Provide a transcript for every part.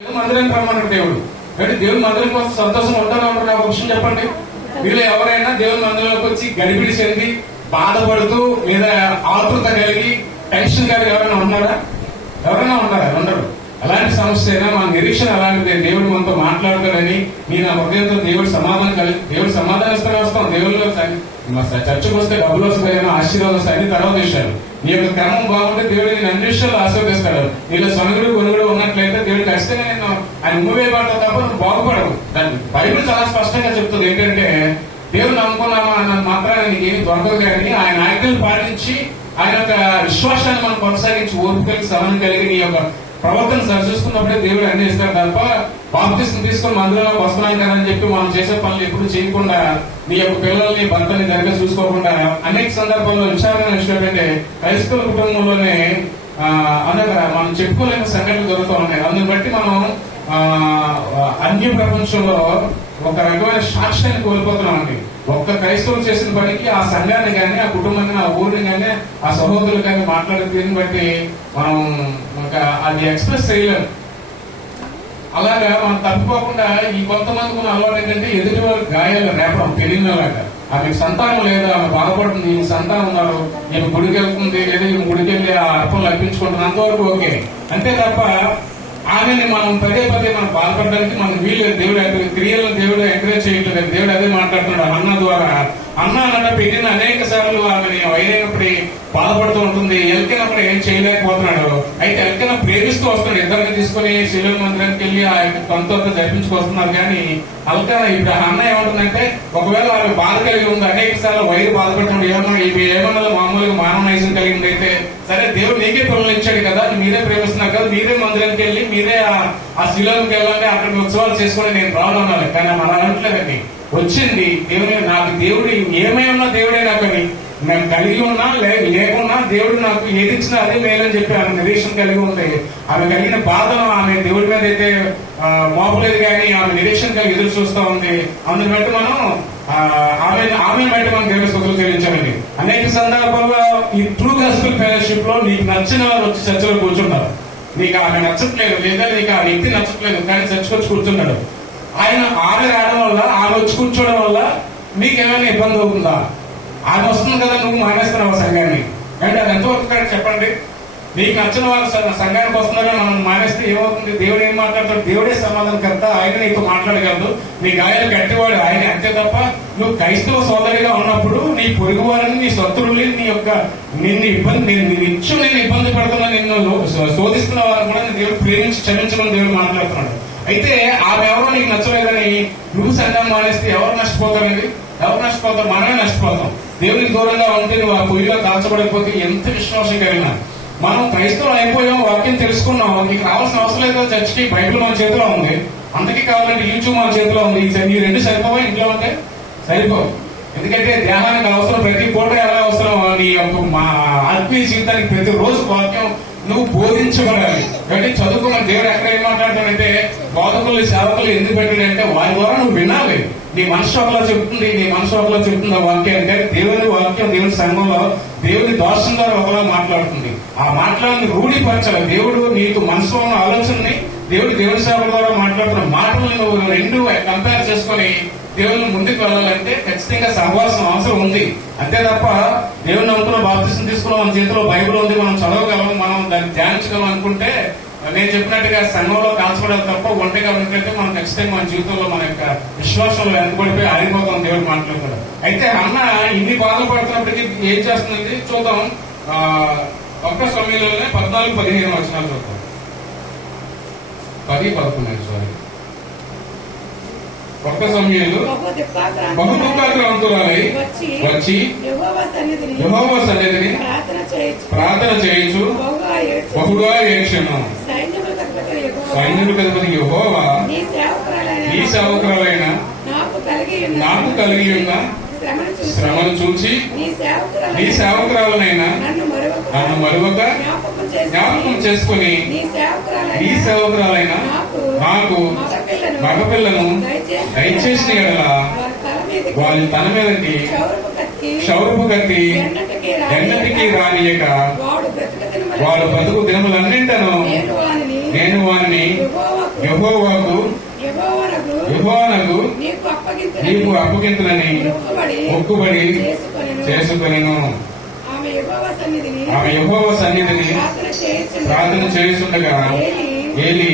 మందిరానికి రమ్మన్నాడు దేవుడు. అంటే దేవుని మందిరం కోసం సంతోషం ఉంటారా ఉంటారా ఒక విషయం చెప్పండి. వీళ్ళు ఎవరైనా దేవుని మందిరంలోకి వచ్చి గడిపిడి చెంది బాధపడుతూ లేదా ఆతృత కలిగి టెన్షన్ కలిగి ఎవరైనా ఉన్నారా? ఎవరైనా ఉన్నారా? ఉండరు. అలాంటి సమస్య అయినా మన నిరీక్షణ అలాంటిది. దేవుడు మనతో మాట్లాడతాడని నేను ఆ హృదయంతో దేవుడు సమాధానం కలిగి దేవుడు సమాధానం ఇస్తూనే వస్తాం దేవుళ్ళు చర్చకు వస్తే డబ్బులు వస్తాయని ఆశీర్వాదం వస్తాయని తర్వాత విషయాలు నీ యొక్క క్రమం బాగుంటే దేవుడు నేను అన్ని విషయాలు ఆశీర్వదిస్తాడు. నీలో సనుగుడు కొనుగుడు ఉన్నట్లయితే దేవుడు ఖచ్చితంగా నేను ఆయన మూవే పడతావు తప్ప నువ్వు బాగుపడవు. దాన్ని బైబిల్ చాలా స్పష్టంగా చెప్తుంది. ఏంటంటే దేవుడు నమ్ముకున్నామా అన్న మాత్రం నీకు ఏమి దొరకదు కానీ ఆయన ఆజ్ఞలు పాటించి ఆయన యొక్క విశ్వాసాన్ని మనం కొనసాగించి ఓర్పు కలిగి సమయం కలిగి నీ యొక్క ప్రవర్తన సరిచేసుకున్నప్పుడే దేవుడు అన్ని ఇస్తాడు తప్ప బాప్తిస్తం తీసుకొని మందిరంలోకి వస్తున్నాం కదా అని చెప్పి మనం చేసే పనులు ఎప్పుడు చేయకుండా నీ యొక్క పిల్లల్ని భర్తని దగ్గర చూసుకోకుండా అనేక సందర్భాల్లో విచారణ విషయం ఏంటంటే క్రైస్తవ కుటుంబంలోనే అనగా మనం చెప్పుకోలేని సంఘటనలు జరుగుతూ ఉన్నాయి. అందుని బట్టి మనం ఆ, అన్య ప్రపంచంలో ఒక రకమైన సాక్ష్యాన్ని కోల్పోతున్నామండి ఒక్క క్రైస్తవులు చేసిన పనికి ఆ సంఘాన్ని కానీ ఆ కుటుంబాన్ని ఆ ఊరిని కానీ ఆ సహోదరులు కానీ మాట్లాడే తీరుని బట్టి మనం ఇంకా అది ఎక్స్ప్రెస్ చేయలేము అలాగా మనం తప్పిపోకుండా ఈ కొంతమంది మన అలవాటు ఏంటంటే ఎదుటి వారు గాయాలు రేపడం పెరిగినలాగా ఆమెకు సంతానం లేదా ఆమె బాధపడుతుంది ఈమె సంతానం ఉన్నారు ఈమె గుడికి వెళ్తుంది లేదా ఈమె గుడికి వెళ్ళి ఆ అర్పణ లభించుకుంటుంది అంతవరకు ఓకే. అంతే తప్ప ఆమెని మనం పదే పదే మనం బాధపడడానికి మనం వీళ్ళు దేవుడు క్రియలను దేవుడు ఎంకరేజ్ చేయట్లేదు. దేవుడు అదే మాట్లాడుతున్నాడు. అన్న ద్వారా అన్న పెట్టిన అనేక సార్లు ఆమెని అయినప్పుడు బాధపడుతూ ఉంటుంది. ఎల్కినప్పుడు ఏం చేయలేకపోతున్నాడు. అయితే ఎల్కిన ప్రేమిస్తూ వస్తున్నాడు. ఇద్దరిని తీసుకుని శిలో మందిరానికి వెళ్ళి ఆ యొక్క తనతో జరిపించుకొస్తున్నారు కానీ అల్కన ఇప్పుడు అన్న ఏమంటుందంటే ఒకవేళ ఆమె బాధ కలిగి ఉంది అనేక సార్లు వైరు బాధపడుతుంది ఏమన్నా ఇవి ఏమన్నా మామూలుగా మానవ నైజం కలిగింది అయితే సరే దేవుడు నీకే పిల్లలు ఇచ్చాడు కదా. మీరే ప్రేమిస్తున్నారు కదా. మీరే మందిరానికి వెళ్ళి మీరే ఆ- శిలోకి వెళ్ళండి అక్కడ ఉత్సవాలు చేసుకుని నేను రావడం కానీ మన అనట్లేదండి. వచ్చింది దేవుని నాకు దేవుడు ఏమైనా దేవుడే నాకు నేను కలిగి ఉన్నా లే- లేకున్నా దేవుడు నాకు ఏది ఇచ్చినా అదే మేలని చెప్పి ఆమె నిరీక్షణ కలిగి ఉంటాయి. ఆమె కలిగిన బాధను ఆమె దేవుడి మీద అయితే మోపలేదు కానీ ఆమె నిరీక్షణ కలిగి ఎదురు చూస్తూ ఉంది. అందుని బట్టి మనం ఆమె ఆమె బట్టి మనం దేవుడి స్థుతులు చెల్లించాలండి అనేక సందర్భాల్లో ఈ ట్రూ గాస్పుల్ ఫెలోషిప్లో నీకు నచ్చిన వారు వచ్చి చర్చలో కూర్చుంటారు. నీకు ఆమె నచ్చట్లేదు లేదా నీకు ఆ వ్యక్తి నచ్చట్లేదు కానీ చర్చకొచ్చి కూర్చున్నాడు ఆయన ఆమె రావడం వల్ల ఆమె వచ్చి కూర్చోవడం వల్ల నీకేమైనా ఇబ్బంది అవుతుందా? ఆమె వస్తుంది కదా నువ్వు మానేస్తున్నావు సంఘాన్ని? అంటే అది ఎంతవరకు కరెక్ట్ చెప్పండి. నీకు నచ్చిన వాళ్ళు సంఘానికి వస్తున్నారో మనం మానేస్తే ఏమవుతుంది? దేవుడు ఏం మాట్లాడతాడు? దేవుడే సమాధానం కర్త ఆయన నీతో మాట్లాడగలదు నీ గాయాలు గట్టివాడు ఆయన అంతే తప్ప నువ్వు క్రైస్తవ సోదరిగా ఉన్నప్పుడు నీ పొరుగు వారిని నీ శత్రువుని నీ యొక్క నిన్ను ఇబ్బంది నేను నిత్యం నేను ఇబ్బంది పడుతున్నా నిన్ను శోధిస్తున్న వారు కూడా దేవుడు ప్రేమించి క్షమించమని దేవుడు మాట్లాడుతున్నాడు. అయితే ఆమె ఎవరో నీకు నచ్చలేదని నువ్వు సంఘం మానేస్తే ఎవరు నష్టపోతారండి ఎవరు నష్టపోతారు? మనమే నష్టపోతాం. దేవునికి దూరంగా ఉంటే నువ్వు ఆ పొయ్యిలో కాల్చబడిపోతే ఎంత విశ్వాసం కలిగినా మనం క్రైస్తవం అయిపోయాం వాక్యం తెలుసుకున్నాం. నీకు రావాల్సిన అవసరం లేదు చర్చికి? బైబిల్ మన చేతిలో ఉంది. అందుకే కావాలంటే యూట్యూబ్ మన చేతిలో ఉంది. ఈ ఈ రెండు సరిపోవా ఇంట్లో ఉంటే? సరిపోవు. ఎందుకంటే దేహానికి అవసరం ప్రతి పూట ఎలా అవసరం? నీ యొక్క మా ఆత్మీయ జీవితానికి ప్రతి రోజు వాక్యం నువ్వు బోధించబడాలి. అంటే చదువుకున్న దేవుడు ఎక్కడ ఏం మాట్లాడతాడంటే బోధకులు సేవకులు ఎందుకు పెట్టాడంటే వారి ద్వారా నువ్వు వినాలి. నీ మనసు ఒకలా చెప్తుంది నీ మనసు ఒకలా చెప్తుంది ఆ వాక్యం. అంటే దేవుని వాక్యం దేవుని సంఘంలో దేవుని దోషం ద్వారా ఒకలా మాట్లాడుతుంది. ఆ మాట్లాడిని రూఢిపరచాలి. దేవుడు నీకు మనసులో ఉన్న ఆలోచనని దేవుడు దేవుని సేవ ద్వారా మాట్లాడుతున్న మాటలను రెండు కంపేర్ చేసుకొని దేవుని ముందుకు వెళ్ళాలంటే ఖచ్చితంగా సహవాసం అవసరం ఉంది. అంతే తప్ప దేవుని నమ్ముకున్న బాప్తిసం తీసుకున్న మన చేతిలో బైబుల్ ఉంది మనం చదవగలం మనం దాన్ని ధ్యానించగలం అనుకుంటే నేను చెప్పినట్టుగా సంఘంలో కాల్చబడాలి తప్ప ఒంటరిగా ఉన్నట్లయితే మనం ఖచ్చితంగా మన జీవితంలో మన యొక్క విశ్వాసంలో వెనకబడిపోయి ఆరిపోతాం దేవుడు మాట్లాడుతాడు అయితే అన్న ఇన్ని బాధలు పడుతున్నప్పటికీ ఏం చేస్తుందండి చూద్దాం. ఒక్క సమయంలోనే పద్నాలుగు పదిహేను వచనాలు చూద్దాం. పది పదకొండు సారీ. ఒక్క సమయంలో వచ్చి యెహోవా సన్నిధిని ప్రార్థన చేయొచ్చు. బహుగా ఏడ్చెను. యెహోవా. ఈ సేవకురాలైన నాకు కలిగి ఉన్న శ్రమను చూచి నీ సేవకురాలైన నీ సేవకురాలనైన నన్ను మరువక జ్ఞాపకం చేసుకుని చేసుకుని నీ సేవకురాలైన నాకు మగపిల్లను మగపిల్లను దయచేసి దయచేసిన మీదకి వారి తన మీదకి క్షౌరపు కత్తి ఎన్నటికీ రానియక వాడు బతుకు దినములన్నింటను నేను వారిని యెహోవాకు యెహోవానకు నీకు అప్పగింతులని మొక్కుబడి మొక్కుబడి చేసుకొనెను. చేసుకొనిను ఆమె యెహోవా సన్నిధిని ఆమె యహోవ సన్నిధిని ప్రార్థన చేస్తుండగా ఏలీ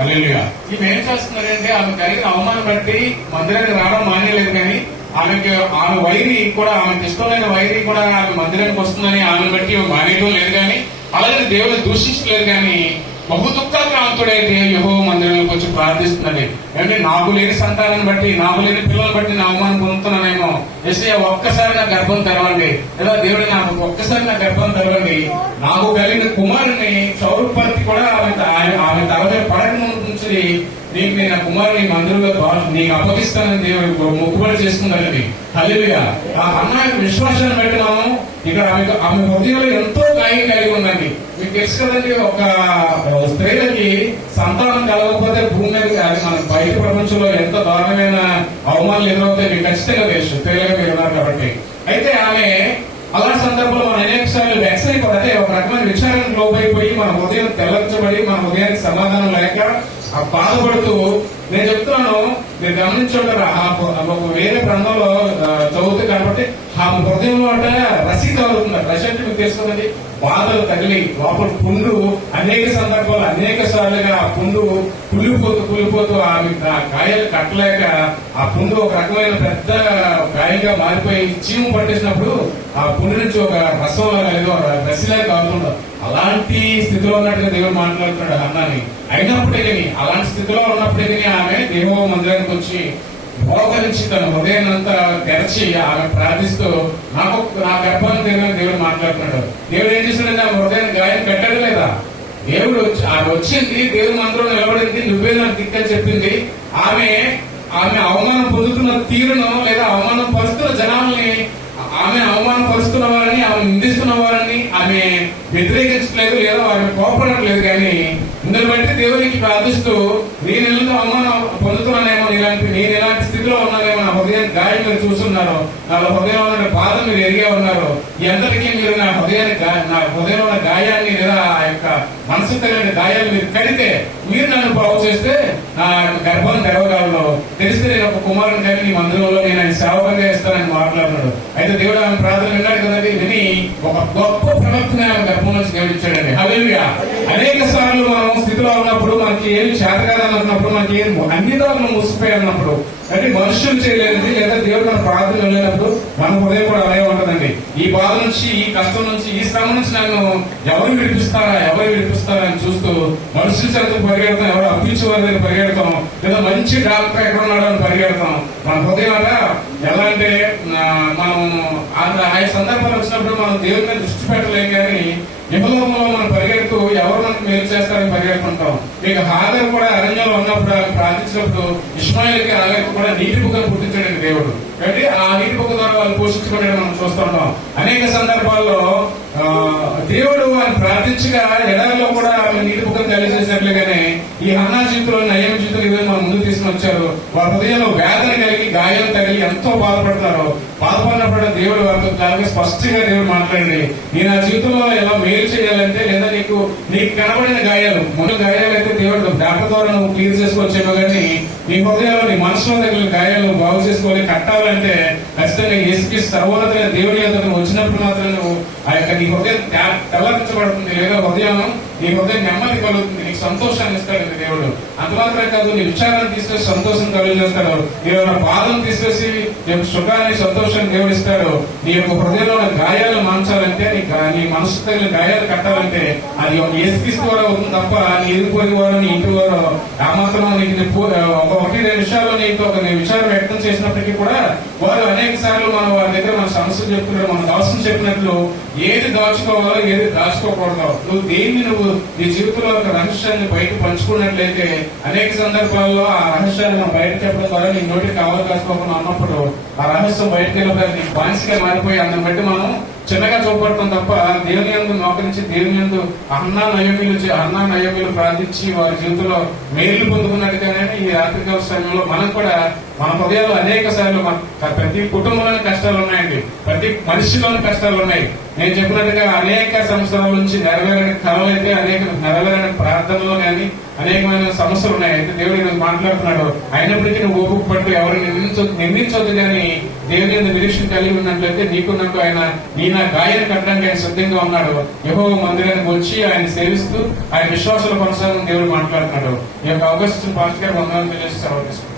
అల్లెలుగా ఈమె ఏం చేస్తున్నారంటే ఆమె కలిగిన అవమానం బట్టి మందిరానికి రావడం మానేలేదు కానీ ఆమెకి ఆమె వైరి కూడా ఆమెకి ఇష్టమైన వైరి కూడా ఆమె మందిరానికి వస్తుందని ఆమె బట్టి మానేయడం లేదు కానీ అలాగే దేవుని దూషించలేదు కానీ బహు దుఃఖాక్రాంతుడైతే యహో మందిరంలోకి వచ్చి ప్రార్థిస్తున్నది. అంటే నాకు లేని సంతానాన్ని బట్టి నాకు లేని పిల్లలు బట్టి నా అవమానం పొందుతున్నానేమో. ఎస్ఐ ఒక్కసారి నా గర్భం తెరవండి. లేదా దేవుడు నాకు ఒక్కసారి నా గర్భం తెరవండి. నాకు కలిగిన కుమారుని సౌరపర్తి కూడా ఆమె ఆమె- ఆమె పడక ముందు నుంచి నీకు నేను కుమారుని మందిరంలో నీకు అప్పగిస్తానని దేవుడు మొక్కుబడి చేసుకున్నారని తల్లిగా ఆ అమ్మాయి విశ్వాసాన్ని పెట్టినాము ఇక్కడ ఆమె ఆమె హృదయంలో ఎంతో గాయం కలిగి ఉందండి మీకు తెలుసు కదండి ఒక స్త్రీలకి సంతానం కలగకపోతే భూమి మీద మన బయట ప్రపంచంలో ఎంత దారుణమైన అవమానాలు ఎదురవుతాయి మీకు ఖచ్చితంగా తెలుసు. స్త్రీలుగా మీరు ఉన్నారు కాబట్టి. అయితే ఆమె అలాంటి సందర్భంలో మనం అనేక సార్లు వెక్స్ పడితే ఒక రకమైన విచారణ లోపైపోయి మన హృదయం తెల్లచబడి మన హృదయానికి సమాధానం లేక ఆ బాధపడుతూ నేను చెప్తున్నాను మీరు గమనించుంటారు ఆ ఒక వేరే ప్రాంతంలో చదువుతుంది కాబట్టి ఆ హృదయంలో అంటే రసి తగులుతుంది రసి అంటే మీకు తెలుసుకున్నది బాధలు తగిలి లోపల పుండు అనేక సందర్భాలు అనేక సార్లుగా ఆ పుండు పులిపోతూ పులిపోతూ ఆమె ఆ గాయాలు కట్టలేక ఆ పుండు ఒక రకమైన పెద్ద గాయంగా మారిపోయి చీము పట్టేసినప్పుడు ఆ పుండు నుంచి ఒక రసం లాగా ఏదో ఒక రసిలాగా కాకుండా అలాంటి స్థితిలో ఉన్నట్టుగా దేవుడు మాట్లాడుతున్నాడు అన్నాని అయినప్పటికీ అలాంటి స్థితిలో ఉన్నప్పటికీ ఆమె మందిరానికి వచ్చి మోకరించి తన హృదయం అంతా తెరచి ఆమె ప్రార్థిస్తూ నాకు నా గర్భం దేవుని దేవుడు మాట్లాడుతున్నాడు. దేవుడు ఏం చేశాడంటే ఆమె హృదయాన్ని గాయం పెట్టడం లేదా? దేవుడు వచ్చి- ఆమె వచ్చింది దేవుని మందిరం నిలబడింది నువ్వే నాకు దిక్కని చెప్పింది. ఆమె ఆమె అవమానం పొందుతున్న తీరును లేదా అవమానం పరుస్తున్న జనాల్ని ఆమె అవమానం పరుస్తున్న వారిని ఆమె నిందిస్తున్న వారిని ఆమె వ్యతిరేకించలేదు లేదా ఆమె కోపడట్లేదు కానీ ఇందుని బట్టి దేవునికి ప్రార్థిస్తూ నేను ఎందుకు అవమానం పొందుతున్నానేమో ఇలాంటి నేను ఎలాంటి స్థితిలో ఉన్నానేమో నా హృదయం గాయం మీరు చూస్తున్నారో. నా హృదయంలో ఉన్న బాధ మీరు ఎరిగే ఉన్నారు. ఎందరికీ మీరు నా హృదయాన్ని నా హృదయంలో ఉన్న గాయాన్ని లేదా ఆ యొక్క మనసు తగిన గాయాన్ని మీరు కడితే మీరు నన్ను బాగు చేస్తే నా గర్భం తెరవగలను తెలిస్తే నేను ఒక కుమారుని కానీ నీ మందిరంలో నేను ఆయన సేవకంగా ఇస్తానని మాట్లాడుతున్నాడు. అయితే దేవుడు ఆమె ప్రార్థన విన్నాడు కదండి. విని ఒక గొప్ప ప్రవక్తని ఆమె గర్భం నుంచి గమనించాడండి అదేవిగా అనేక సార్లు మనం స్థితిలో ఉన్నప్పుడు మనకి ఏం చేత అన్నప్పుడు మనకి ఏం అన్ని దారులు మూసిపోయి అన్నప్పుడు కానీ మనుషులు చేయలేనిది లేదా దేవుడు మన ప్రార్థన వెళ్ళినప్పుడు మన హృదయం కూడా అలాగే ఉంటుందండి. ఈ బాధ నుంచి ఈ కష్టం నుంచి ఈ శ్రమ నుంచి నన్ను ఎవరు విడిపిస్తారా ఎవరు విడిపిస్తారా అని చూస్తూ మనుషుల చేత పరిగెడతాం ఎవరు అప్పించే వారి దగ్గర పరిగెడతాం లేదా మంచి డాక్టర్ ఎక్కడ ఉన్నాడో అని పరిగెడతాం. మన హృదయం అలా ఎలా అంటే మనం ఆ- ఆ సందర్భాలు వచ్చినప్పుడు మనం దేవుని మీద దృష్టి పెట్టలేం కానీ విఫలంలో మనం ఎవరు మనకు మేలు చేస్తారని పరిగెడుతుంటాం మీకు హాజరు కూడా అరణ్యంలో ఉన్నప్పుడు ప్రార్థించినప్పుడు ఇస్మాయిల్కి హాగర్కి కూడా నీటి బుక్కను పుట్టించాడు దేవుడు. కాబట్టి ఆ నీటి బుక్క ద్వారా వాళ్ళు పోషించుకునే మనం చూస్తుంటాం. అనేక సందర్భాల్లో ఆ, దేవుడు వారిని ప్రార్థించగా ఎడారిలో కూడా ఆమె నీటి బుక్కను తెలియజేసినట్లుగానే ఈ అన్నా జీవితంలో నయం జీవితం ఇవన్నీ మనం ముందు తీసుకుని వచ్చారు వారి హృదయంలో వేదన కలిగి గాయం తగిలి ఎంతో బాధపడతారు బాధపడినప్పుడు దేవుడు వారితో చాలా స్పష్టంగా దేవుడు మాట్లాడండి. నేను ఆ జీవితంలో ఎలా మేలు చేయాలంటే లేదా నీకు నీకు కనబడిన గాయాలు ముందు గాయాలు అయితే దేవుడు డాక్టర్ ద్వారా నువ్వు క్లియర్ చేసుకోవచ్చేమో కానీ నీ హృదయంలో నీ మనసులో తగిలిన గాయాలు బాగు చేసుకోవాలి కట్టాలంటే ఖచ్చితంగా ఏసుకి సర్వోన్నతమైన దేవుడి అతను వచ్చినప్పుడు మాత్రం నువ్వు ఆ యొక్క నీ హృదయం తెల్లరించబడుతుంది లేదా హృదయం నీ హృదయం నెమ్మది కలుగుతుంది నీకు సంతోషాన్ని ఇస్తాడు దేవుడు. అంత మాత్రమే కాదు నీ విచారాన్ని తీసుకొచ్చి సంతోషం కలుగజేస్తాడు నీ యొక్క బాధను తీసుకొచ్చి నీ యొక్క సుఖాన్ని సంతోషాన్ని దేవుడు ఇస్తాడు. నీ యొక్క హృదయంలో గాయాలు మాంచాలంటే మార్చాలంటే నీ నీ మనసు తగిన గాయాలు కట్టాలంటే అది ఒక ఏసుక్రీస్తు ద్వారా అవుతుంది తప్ప నీ ఎదుర్కొని వారు నీ ఇంటి వారు ఆ మాత్రం నీకు ఒక ఒకటి రెండు విషయాల్లో నీకు ఒక విచారం వ్యక్తం చేసినప్పటికీ కూడా వారు అనేక సార్లు మనం వారిని మన సంస్థ చెప్తున్నారు మన దాసం చెప్పినట్లు ఏది దాచుకోవాలో ఏది దాచుకోకూడదు. నువ్వు దేన్ని నువ్వు నీ జీవితంలో ఒక రహస్యాన్ని బయట పంచుకున్నట్లయితే అనేక సందర్భాల్లో ఆ రహస్యాన్ని మనం బయట చెప్పడం ద్వారా నీ నోటికి కావాలి కాసుకోకుండా అన్నప్పుడు ఆ రహస్యం బయటకు వెళ్ళిపోయి నీకు బానిసగా మారిపోయి అందుని బట్టి మనం చిన్నగా చూపడటం తప్ప దేవుని ఎందు మోకరించి దేవుని ఎందు అన్నా నయోమిలు అన్నా నయోమిలు ప్రార్థించి వారి జీవితంలో మేలు పొందుకున్నట్టుగానే ఈ రాత్రికాల సమయంలో మనం కూడా మన హృదయాల్లో అనేక సార్లు ప్రతి కుటుంబంలోని కష్టాలు ఉన్నాయండి. ప్రతి మనిషిలోని కష్టాలు ఉన్నాయి. నేను చెప్పినట్టుగా అనేక సంవత్సరాల నుంచి నెరవేరని కళలు అయితే అనేక నెరవేరని ప్రార్థనలు కానీ అనేకమైన సమస్యలు ఉన్నాయి. అయితే దేవుడు ఈరోజు మాట్లాడుతున్నాడు. అయినప్పటికీ నువ్వు ఓపిక పట్టు ఎవరు నిందించొద్దు నిందించొద్దు కానీ దేవుని మీద నిరీక్షణ కలిగి ఉన్నట్లయితే నీకు నాకు ఆయన నీ నా గాయన కట్టడానికి ఆయన సిద్ధంగా ఉన్నాడు. యహో మందిరానికి వచ్చి ఆయన సేవిస్తూ ఆయన విశ్వాసాల కొనసాగని దేవుడు మాట్లాడుతున్నాడు. ఈ యొక్క అవకాశం పాస్ట్ గారు వందనాలు తెలియజేసి